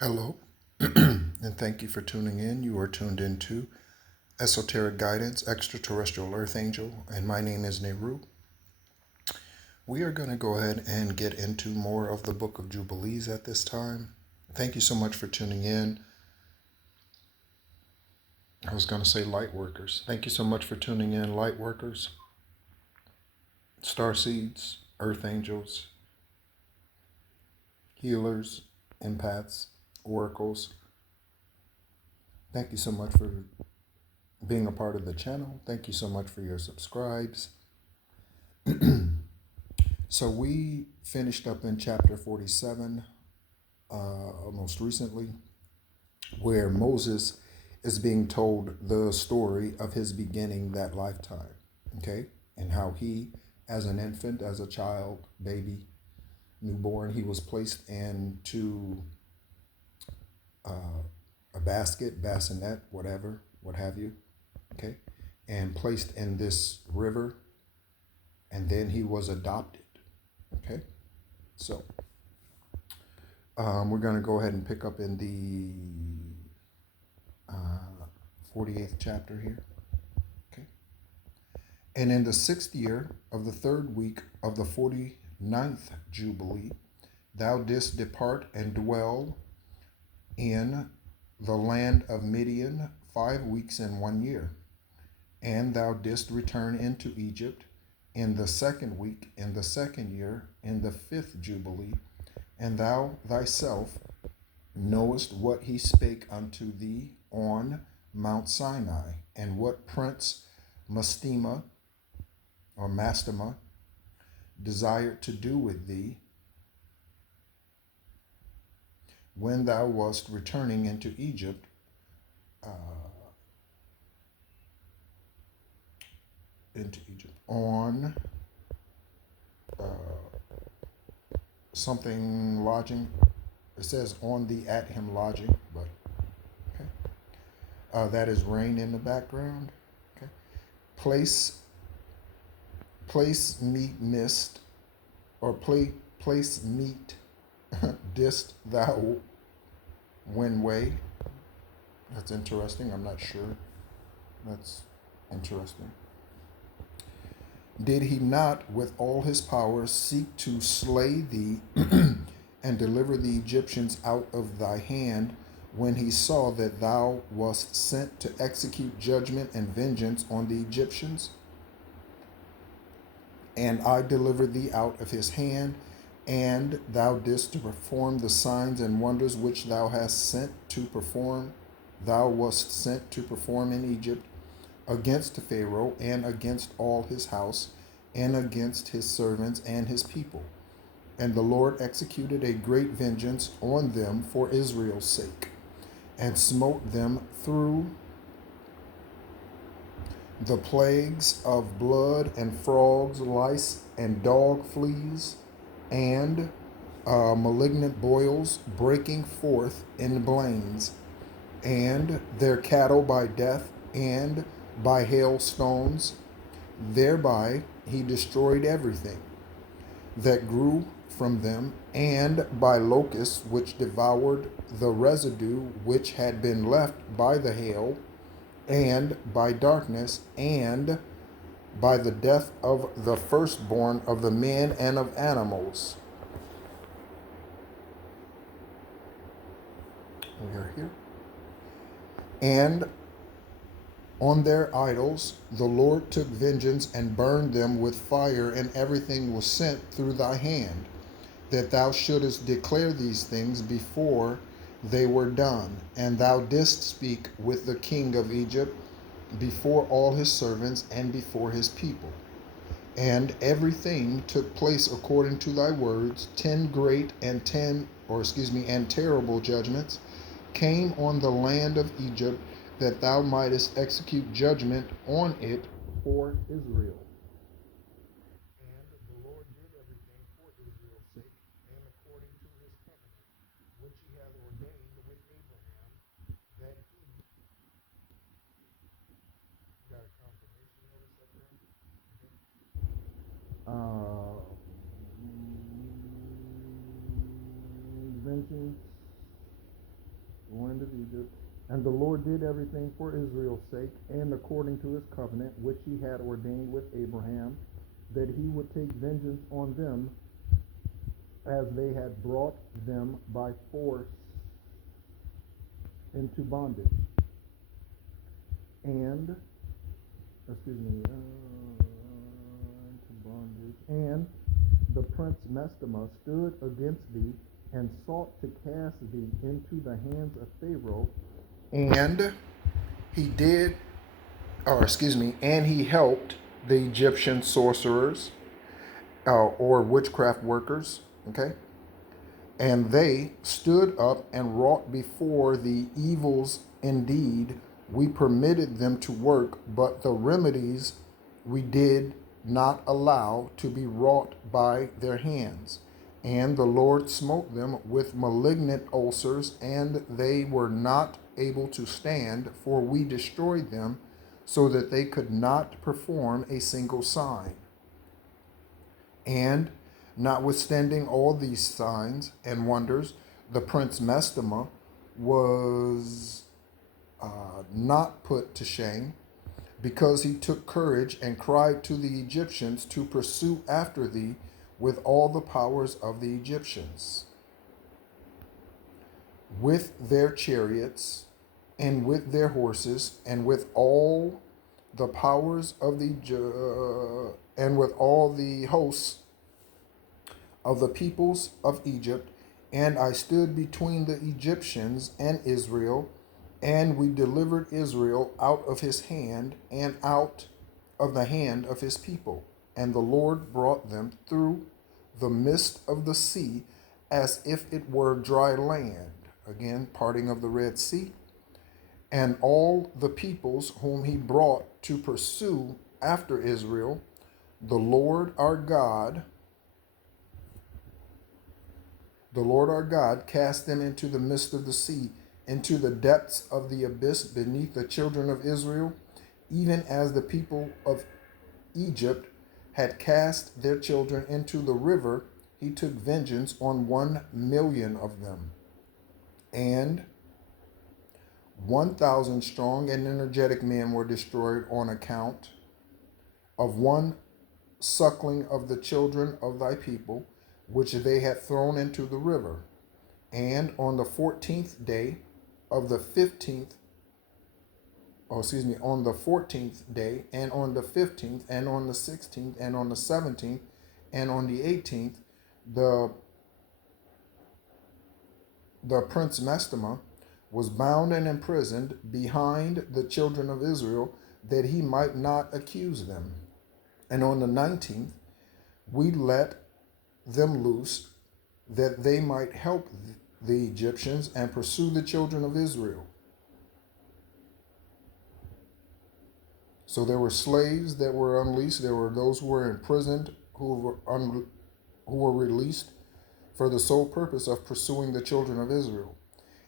Hello, and thank you for tuning in. You are tuned into Esoteric Guidance, Extraterrestrial Earth Angel, and my name is Nehru. We are going to go ahead and get into more of the Book of Jubilees at this time. Thank you so much for tuning in. I was going to say light workers. Thank you so much for tuning in, light workers, star seeds, earth angels, healers, empaths, oracles. Thank you so much for being a part of the channel. Thank you so much for your subscribes. So we finished up in chapter 47 most recently, where Moses is being told the story of his beginning that lifetime, okay? And how he, as an infant, as a child, baby, newborn, he was placed into a basket, bassinet, whatever, what have you, okay? And placed in this river, and then he was adopted, okay? So we're going to go ahead and pick up in the 48th chapter here. Okay. And in the 6th year of the 3rd week of the 49th Jubilee, thou didst depart and dwell in the land of Midian 5 weeks and 1 year. And thou didst return into Egypt in the 2nd week, in the 2nd year, in the 5th Jubilee. And thou thyself knowest what he spake unto thee on Mount Sinai, and what Prince Mastema or Mastema desired to do with thee when thou wast returning into Egypt, on something lodging. It says on the at him lodging, but okay. That is rain in the background. Okay. Place meet mist, or place meet didst thou win way. That's interesting. I'm not sure. That's interesting. Did he not with all his power seek to slay thee and deliver the Egyptians out of thy hand, when he saw that thou wast sent to execute judgment and vengeance on the Egyptians? And I delivered thee out of his hand, and thou didst to perform the signs and wonders which thou hast sent to perform. Thou wast sent to perform in Egypt against Pharaoh and against all his house and against his servants and his people. And the Lord executed a great vengeance on them for Israel's sake, and smote them through the plagues of blood and frogs, lice, and dog fleas, and malignant boils breaking forth in blains, and their cattle by death and by hailstones. Thereby he destroyed everything that grew from them, and by locusts which devoured the residue which had been left by the hail, and by darkness, and by the death of the firstborn of the men and of animals. We are here. And on their idols the Lord took vengeance and burned them with fire, and everything was sent through thy hand, that thou shouldest declare these things before they were done. And thou didst speak with the king of Egypt before all his servants and before his people. And everything took place according to thy words. 10 great and terrible judgments came on the land of Egypt, that thou mightest execute judgment on it for Israel. And the Lord did everything for Israel's sake, and according to his covenant, which he hath ordained with Abraham, that he got a confirmation notice up there. Vengeance land of Egypt. And the Lord did everything for Israel's sake, and according to his covenant, which he had ordained with Abraham, that he would take vengeance on them as they had brought them by force into bondage. And, into bondage. And the prince Mestama stood against thee and sought to cast thee into the hands of Pharaoh. And and he helped the Egyptian sorcerers or witchcraft workers, okay? And they stood up and wrought before the evils indeed. We permitted them to work, but the remedies we did not allow to be wrought by their hands. And the Lord smote them with malignant ulcers, and they were not able to stand, for we destroyed them so that they could not perform a single sign. And notwithstanding all these signs and wonders, the prince Mestama was not put to shame, because he took courage and cried to the Egyptians to pursue after thee with all the powers of the Egyptians, with their chariots and with their horses, and with all the powers of the and with all the hosts of the peoples of Egypt. And I stood between the Egyptians and Israel, and we delivered Israel out of his hand and out of the hand of his people. And the Lord brought them through the midst of the sea as if it were dry land. Again, parting of the Red Sea. And all the peoples whom he brought to pursue after Israel, the Lord our God cast them into the midst of the sea, into the depths of the abyss beneath the children of Israel, even as the people of Egypt had cast their children into the river. He took vengeance on 1,000,000 of them. And 1,000 strong and energetic men were destroyed on account of one suckling of the children of thy people, which they had thrown into the river. And on the 14th day of the 15th, on the 14th day, and on the 15th, and on the 16th, and on the 17th, and on the 18th, the prince Mestama was bound and imprisoned behind the children of Israel, that he might not accuse them. And on the 19th, we let them loose, that they might help the Egyptians and pursue the children of Israel. So there were slaves that were unleashed. There were those who were imprisoned who were released for the sole purpose of pursuing the children of Israel.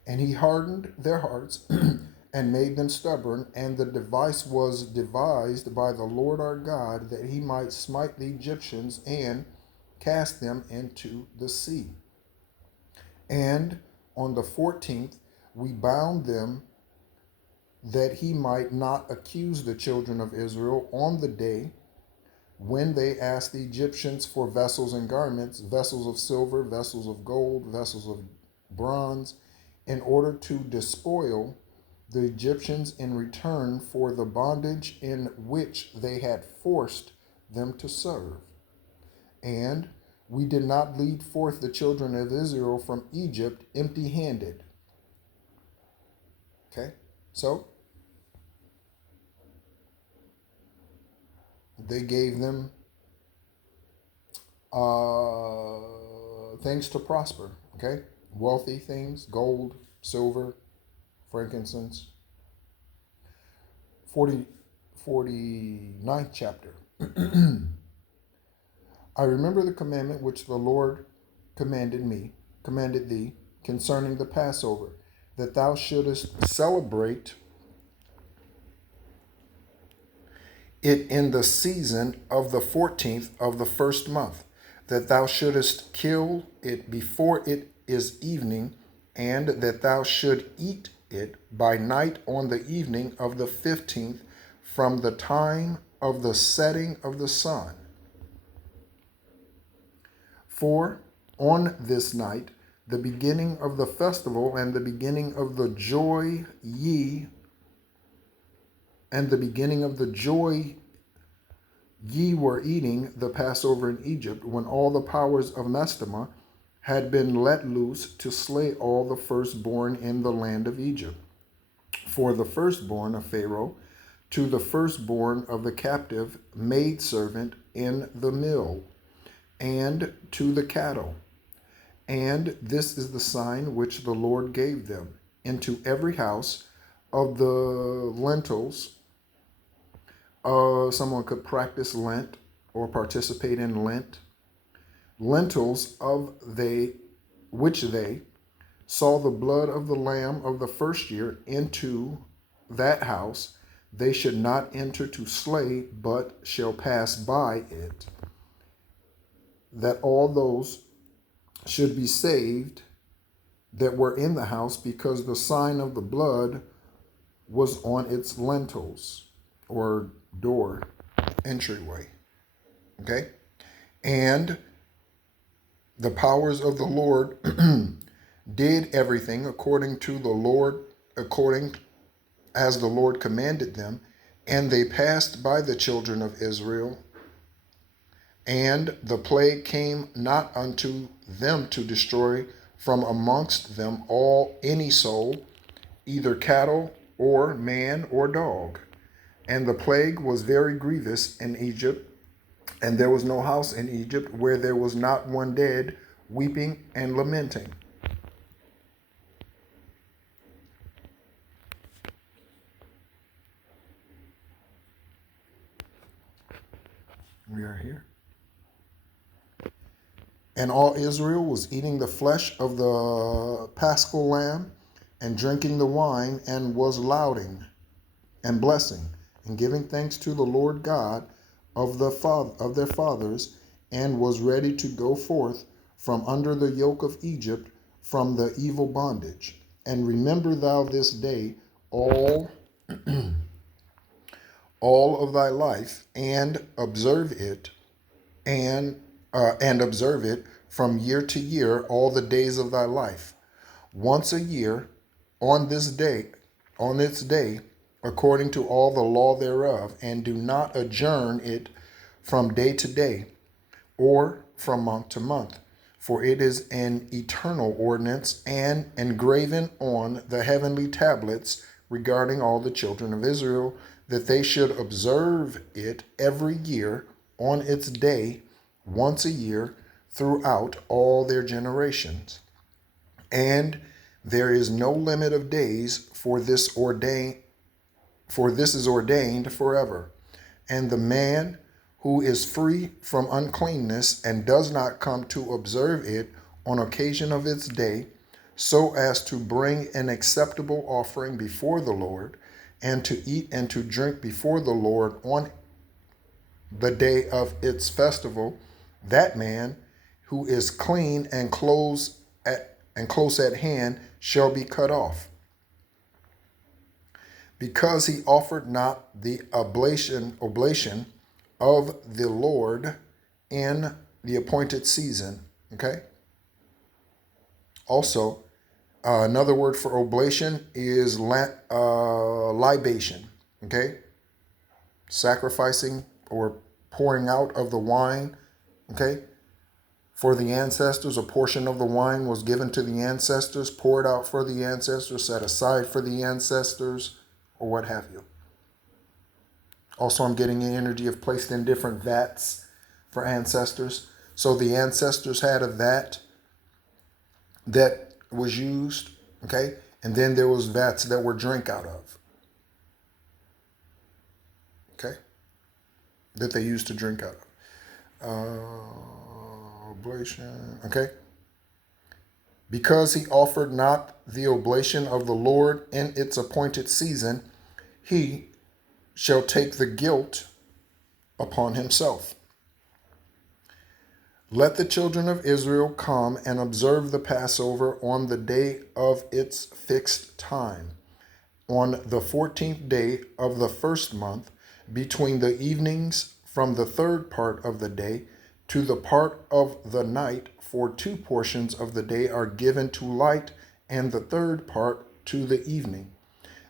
And he hardened their hearts and made them stubborn. And the device was devised by the Lord our God, that he might smite the Egyptians and cast them into the sea. And on the 14th, we bound them, that he might not accuse the children of Israel on the day when they asked the Egyptians for vessels and garments, vessels of silver, vessels of gold, vessels of bronze, in order to despoil the Egyptians in return for the bondage in which they had forced them to serve. And we did not lead forth the children of Israel from Egypt empty-handed. Okay, so they gave them things to prosper, okay? Wealthy things, gold, silver, frankincense. 49th chapter. I remember the commandment which the Lord commanded thee, concerning the Passover, that thou shouldest celebrate it in the season of the 14th of the first month, that thou shouldest kill it before it is evening, and that thou should eat it by night on the evening of the 15th from the time of the setting of the sun. For on this night, the beginning of the festival and the beginning of the joy ye were eating the Passover in Egypt, when all the powers of Mestama had been let loose to slay all the firstborn in the land of Egypt. For the firstborn of Pharaoh to the firstborn of the captive maidservant in the mill, and to the cattle. And this is the sign which the Lord gave them. Into every house of the lentils, someone could practice Lent or participate in Lent. Lentils of which they saw the blood of the lamb of the first year into that house, they should not enter to slay, but shall pass by it, that all those should be saved that were in the house, because the sign of the blood was on its lintels or door entryway. Okay? And the powers of the Lord did everything according as the Lord commanded them, and they passed by the children of Israel, and the plague came not unto them to destroy from amongst them any soul, either cattle or man or dog. And the plague was very grievous in Egypt, and there was no house in Egypt where there was not one dead, weeping and lamenting. We are here. And all Israel was eating the flesh of the paschal lamb and drinking the wine, and was lauding and blessing and giving thanks to the Lord God of their fathers, and was ready to go forth from under the yoke of Egypt, from the evil bondage. And remember thou this day all of thy life, and observe it, and observe it from year to year all the days of thy life, once a year, on its day, according to all the law thereof, and do not adjourn it from day to day, or from month to month. For it is an eternal ordinance, and engraven on the heavenly tablets regarding all the children of Israel, that they should observe it every year on its day, once a year, throughout all their generations. And there is no limit of days, for this is ordained forever. And the man who is free from uncleanness and does not come to observe it on occasion of its day, so as to bring an acceptable offering before the Lord, and to eat and to drink before the Lord on the day of its festival, that man who is clean and close at hand shall be cut off, because he offered not the oblation of the Lord in the appointed season. Okay. Also, another word for oblation is libation. Okay. Sacrificing or pouring out of the wine. Okay. For the ancestors, a portion of the wine was given to the ancestors, poured out for the ancestors, set aside for the ancestors, or what have you. Also, I'm getting the energy of placed in different vats for ancestors. So the ancestors had a vat that was used, okay? And then there was vats that were drank out of, okay? That they used to drink out of. Oblation, okay? Because he offered not the oblation of the Lord in its appointed season, he shall take the guilt upon himself. Let the children of Israel come and observe the Passover on the day of its fixed time, on the 14th day of the first month, between the evenings from the third part of the day to the part of the night, for 2 portions of the day are given to light, and the third part to the evening.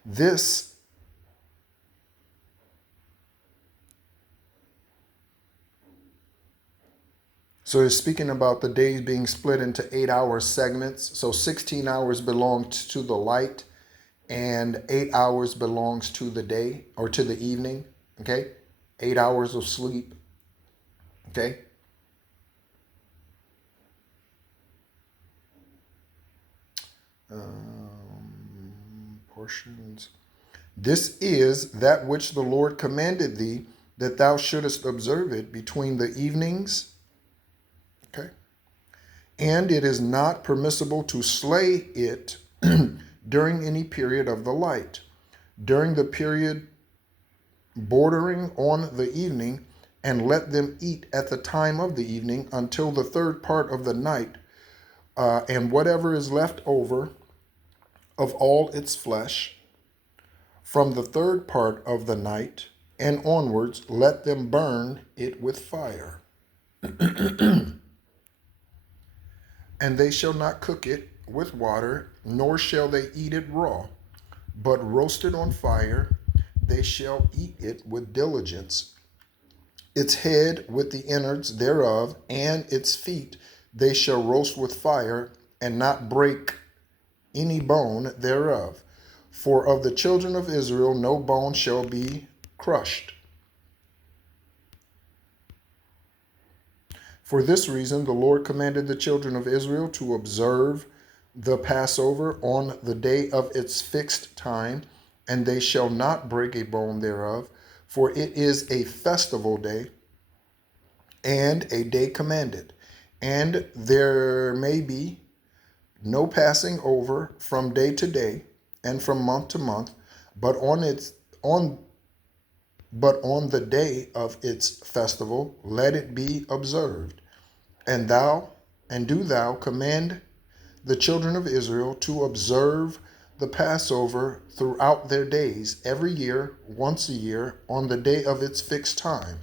This So it's speaking about the days being split into 8-hour segments. So 16 hours belongs to the light and 8 hours belongs to the day or to the evening. Okay. 8 hours of sleep. Okay. Portions. This is that which the Lord commanded thee, that thou shouldest observe it between the evenings. Okay. And it is not permissible to slay it during any period of the light. During the period bordering on the evening, and let them eat at the time of the evening until the third part of the night, and whatever is left over of all its flesh from the third part of the night and onwards, let them burn it with fire. And they shall not cook it with water, nor shall they eat it raw, but roasted on fire. They shall eat it with diligence, its head with the innards thereof, and its feet they shall roast with fire, and not break any bone thereof. For of the children of Israel no bone shall be crushed. For this reason the Lord commanded the children of Israel to observe the Passover on the day of its fixed time, and they shall not break a bone thereof, for it is a festival day and a day commanded. And there may be no passing over from day to day and from month to month, but on the day of its festival let it be observed. And do thou command the children of Israel to observe the Passover throughout their days, every year, once a year, on the day of its fixed time.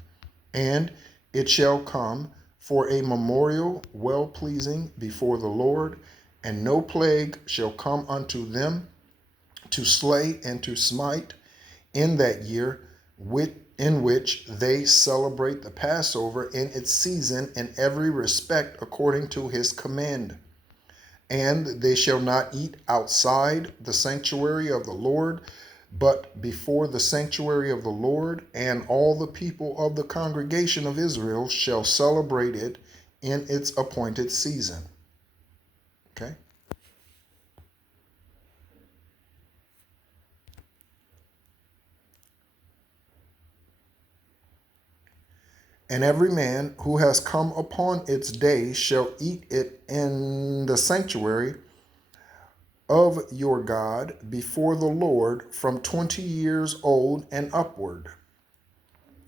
And it shall come for a memorial well pleasing before the Lord, and no plague shall come unto them to slay and to smite in that year in which they celebrate the Passover in its season in every respect according to his command. And they shall not eat outside the sanctuary of the Lord, but before the sanctuary of the Lord, and all the people of the congregation of Israel shall celebrate it in its appointed season. Okay? And every man who has come upon its day shall eat it in the sanctuary of your God before the Lord from 20 years old and upward.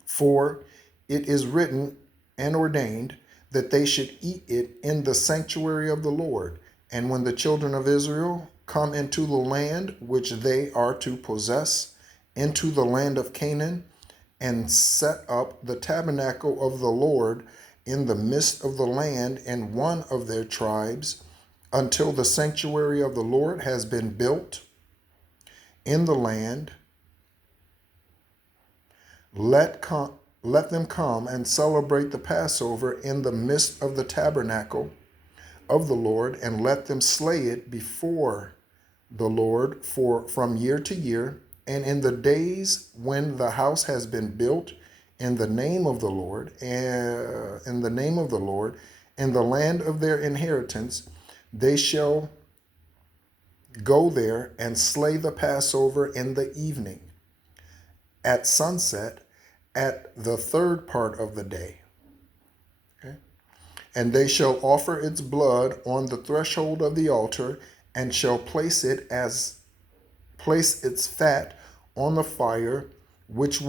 For it is written and ordained that they should eat it in the sanctuary of the Lord. And when the children of Israel come into the land which they are to possess, into the land of Canaan, and set up the tabernacle of the Lord in the midst of the land in one of their tribes, until the sanctuary of the Lord has been built in the land, let them come and celebrate the Passover in the midst of the tabernacle of the Lord, and let them slay it before the Lord from year to year, and in the days when the house has been built in the name of the Lord, in the land of their inheritance, they shall go there and slay the Passover in the evening, at sunset, at the third part of the day. Okay? And they shall offer its blood on the threshold of the altar, and shall place its fat on the fire which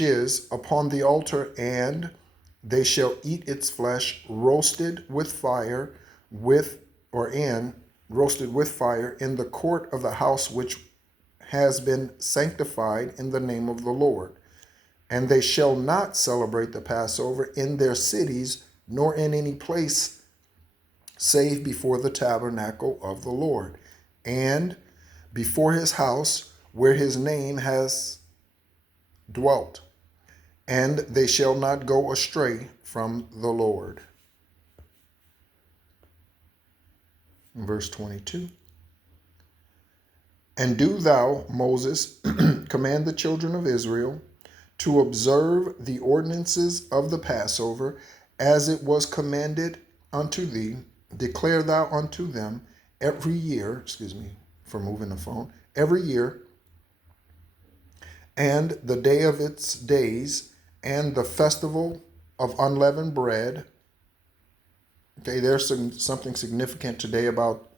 is upon the altar, and They shall eat its flesh roasted with fire, with or in roasted with fire in the court of the house which has been sanctified in the name of the Lord. And they shall not celebrate the Passover in their cities, nor in any place save before the tabernacle of the Lord, and before his house where his name has dwelt. And they shall not go astray from the Lord. Verse 22. And do thou, Moses, command the children of Israel to observe the ordinances of the Passover as it was commanded unto thee. Declare thou unto them every year, excuse me for moving the phone, every year, and the day of its days, and the festival of unleavened bread. Okay, there's something significant today about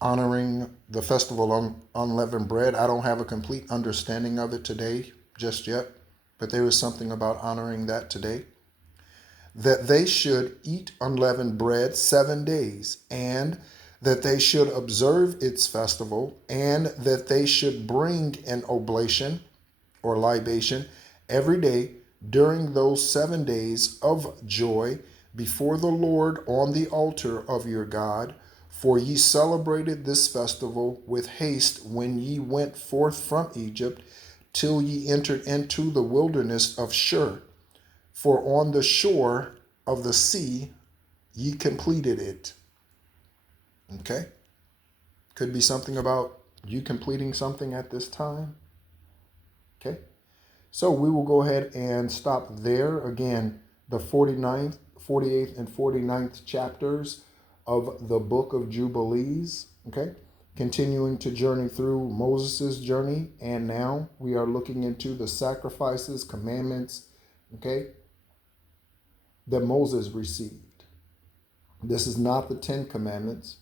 honoring the festival of unleavened bread. I don't have a complete understanding of it today just yet, but there is something about honoring that today. That they should eat unleavened bread 7 days, and that they should observe its festival, and that they should bring an oblation or libation every day during those 7 days of joy before the Lord on the altar of your God. For ye celebrated this festival with haste when ye went forth from Egypt, till ye entered into the wilderness of Shur. For on the shore of the sea ye completed it. Okay? Could be something about you completing something at this time. Okay? So we will go ahead and stop there. Again, the 49th, 48th, and 49th chapters of the book of Jubilees. Okay? Continuing to journey through Moses' journey. And now we are looking into the sacrifices, commandments, okay, that Moses received. This is not the 10 commandments.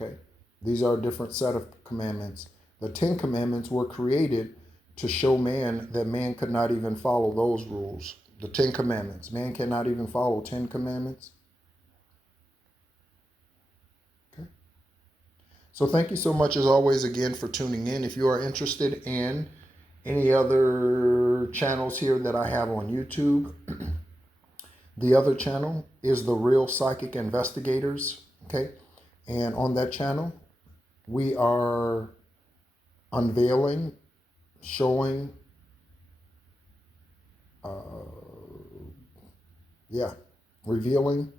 Okay? These are a different set of commandments. The 10 commandments were created to show man that man could not even follow those rules. The 10 commandments. Man cannot even follow 10 commandments. Okay. So thank you so much as always again for tuning in. If you are interested in any other channels here that I have on YouTube, the other channel is The Real Psychic Investigators. Okay. And on that channel, we are unveiling, showing, revealing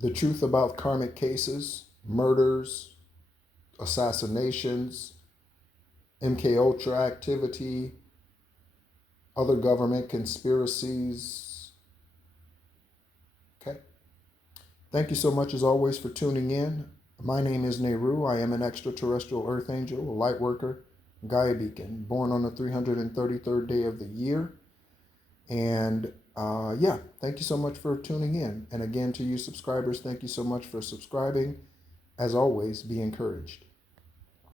the truth about karmic cases, murders, assassinations, MK Ultra activity, other government conspiracies. Okay. Thank you so much as always for tuning in. My name is Nehru. I am an extraterrestrial earth angel, a light worker, Gaia beacon, born on the 333rd day of the year. And thank you so much for tuning in. And again, to you subscribers, thank you so much for subscribing. As always, be encouraged.